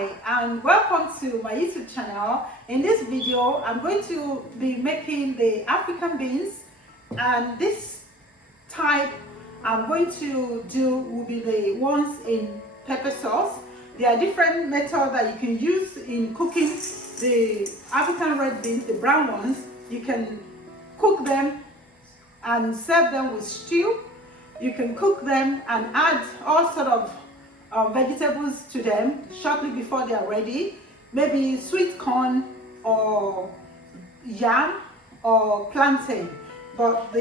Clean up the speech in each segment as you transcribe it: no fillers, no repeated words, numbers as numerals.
Hi and welcome to my YouTube channel. In this video I'm going to be making the African beans, and this type I'm going to do will be the ones in pepper sauce. There are different methods that you can use in cooking the African red beans, the brown ones. You can cook them and serve them with stew. You can cook them and add all sort of vegetables to them shortly before they are ready, maybe sweet corn or yam or plantain. But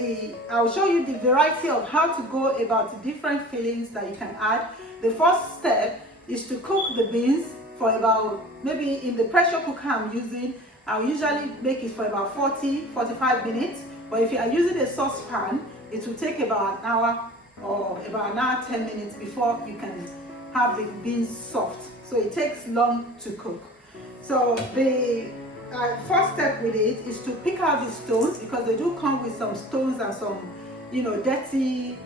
I'll show you the variety of how to go about the different fillings that you can add. The first step is to cook the beans for about, maybe in the pressure cooker I'm using, I'll usually make it for about 40-45 minutes. But if you are using a saucepan, it will take about an hour or about an hour 10 minutes before you can have the beans soft. So it takes long to cook. So the first step with it is to pick out the stones, because they do come with some stones and some, dirty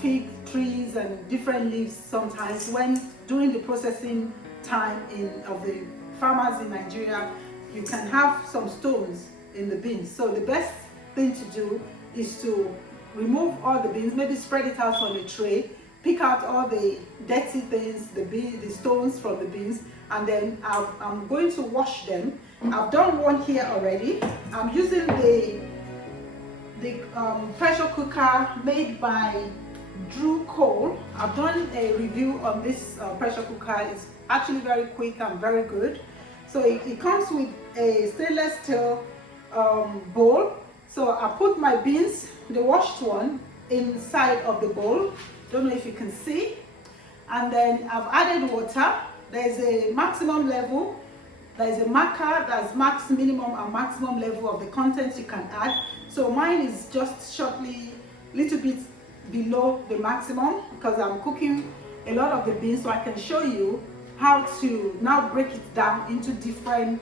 fig trees and different leaves sometimes when doing the processing time of the farmers in Nigeria. You can have some stones in the beans. So the best thing to do is to remove all the beans, maybe spread it out on a tray, pick out all the dirty things, the stones from the beans, and then I'm going to wash them. I've done one here already. I'm using the pressure cooker made by Drew Cole. I've done a review on this pressure cooker. It's actually very quick and very good. So it comes with a stainless steel bowl. So I put my beans, the washed one, inside of the bowl. Don't know if you can see. And then I've added water. There's a maximum level. There's a marker that's max minimum and maximum level of the contents you can add. So mine is just shortly, little bit below the maximum, because I'm cooking a lot of the beans, so I can show you how to now break it down into different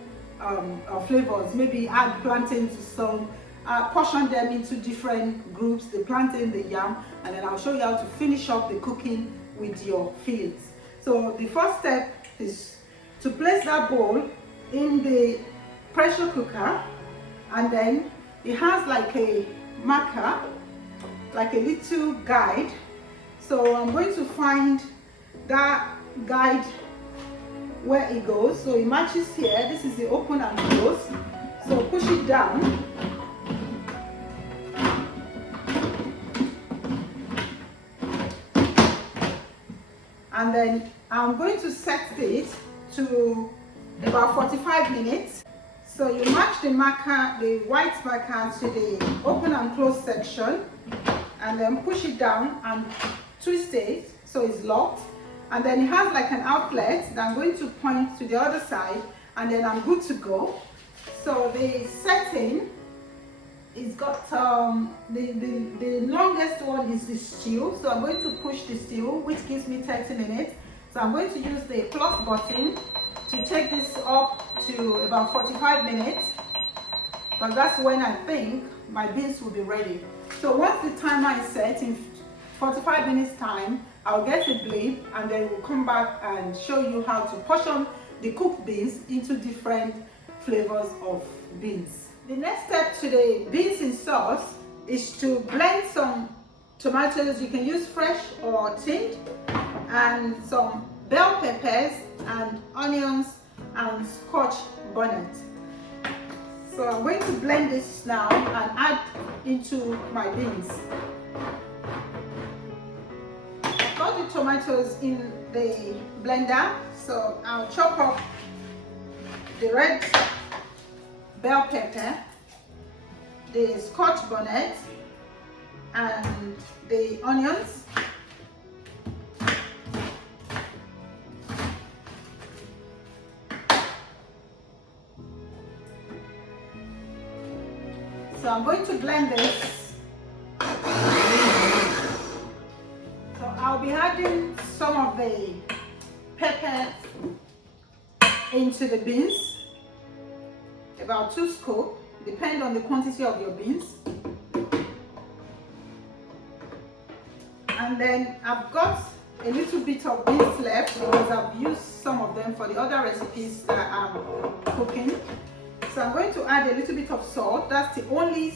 flavors. Maybe add plantain to some, portion them into different groups, the plantain, the yam, and then I'll show you how to finish up the cooking with your fillings. So the first step is to place that bowl in the pressure cooker, and then it has like a marker, like a little guide. So I'm going to find that guide where it goes. So it matches here. This is the open and close. So push it down. And then I'm going to set it to about 45 minutes. So you match the marker, the white marker, to the open and close section, and then push it down and twist it so it's locked. And then it has like an outlet that I'm going to point to the other side, and then I'm good to go. So the setting is got the longest one is the stew. So I'm going to push the stew, which gives me 30 minutes. So I'm going to use the plus button to take this up to about 45 minutes, because that's when I think my beans will be ready. So once the timer is set, in 45 minutes time, I'll get a blade, and then we'll come back and show you how to portion the cooked beans into different flavors of beans. The next step to the beans in sauce is to blend some tomatoes. You can use fresh or tinned, and some bell peppers and onions and scotch bonnet. So I'm going to blend this now and add into my beans. I've got the tomatoes in the blender, so I'll chop up the red bell pepper, the scotch bonnet, and the onions. So I'm going to blend this. So I'll be adding some of the pepper into the beans, about 2 scoops, depend on the quantity of your beans. And then I've got a little bit of beans left because I've used some of them for the other recipes that I'm cooking. So I'm going to add a little bit of salt. That's the only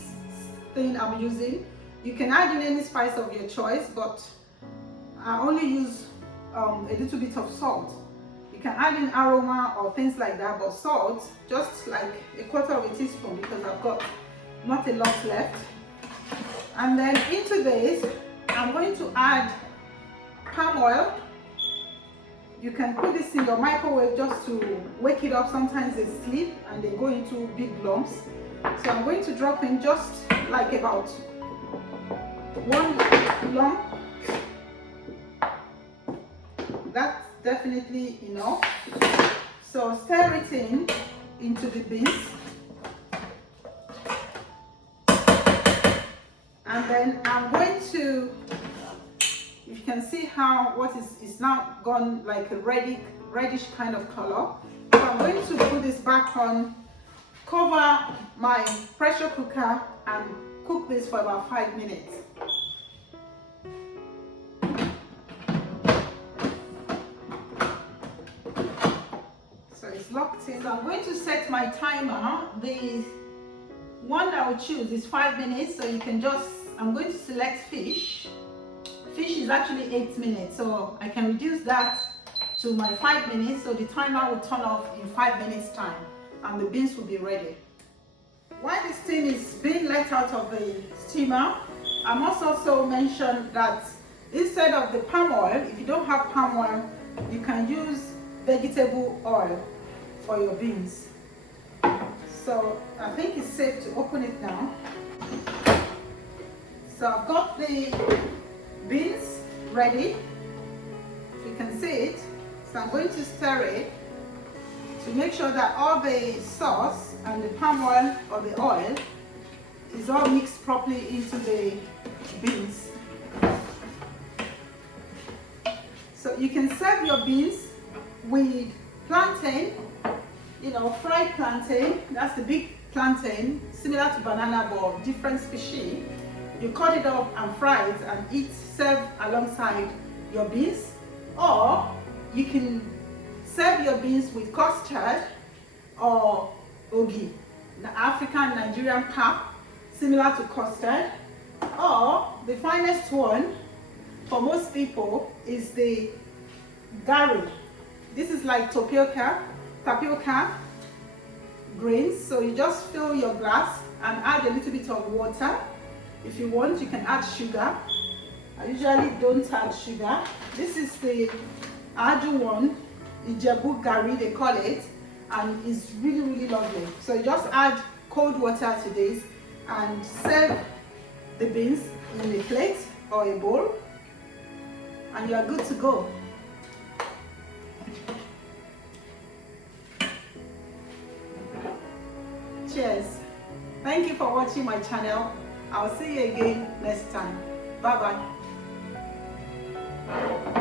thing I'm using. You can add in any spice of your choice, but I only use a little bit of salt. You can add in aroma or things like that, but salt, just like a quarter of a teaspoon because I've got not a lot left. And then into this, I'm going to add palm oil. You can put this in your microwave just to wake it up. Sometimes they sleep and they go into big lumps. So I'm going to drop in just like about 1 lump. That's definitely enough. So stir it into the beans. And then I'm going to, you can see how what is now gone like a reddish kind of color. So I'm going to put this back on, cover my pressure cooker and cook this for about 5 minutes. So it's locked in. So I'm going to set my timer. The one that I will choose is 5 minutes, so you can just, I'm going to select fish. Fish is actually 8 minutes, so I can reduce that to my 5 minutes, so the timer will turn off in 5 minutes time and the beans will be ready. While the steam is being let out of the steamer, I must also mention that instead of the palm oil, if you don't have palm oil, you can use vegetable oil for your beans. So I think it's safe to open it now. So I've got the beans ready, if you can see it. So I'm going to stir it to make sure that all the sauce and the palm oil or the oil is all mixed properly into the beans. So you can serve your beans with plantain, fried plantain. That's the big plantain, similar to banana but different species. You cut it up and fry it and serve alongside your beans. Or you can serve your beans with custard or ogi, the African Nigerian pap, similar to custard. Or the finest one for most people is the gari. This is like tapioca grains. So you just fill your glass and add a little bit of water. If you want, you can add sugar. I usually don't add sugar. This is the Aju one, Ijebu gari they call it, and it's really lovely. So you just add cold water to this and serve the beans in a plate or a bowl, and you are good to go. Cheers. Thank you for watching my channel. I'll see you again next time. Bye bye.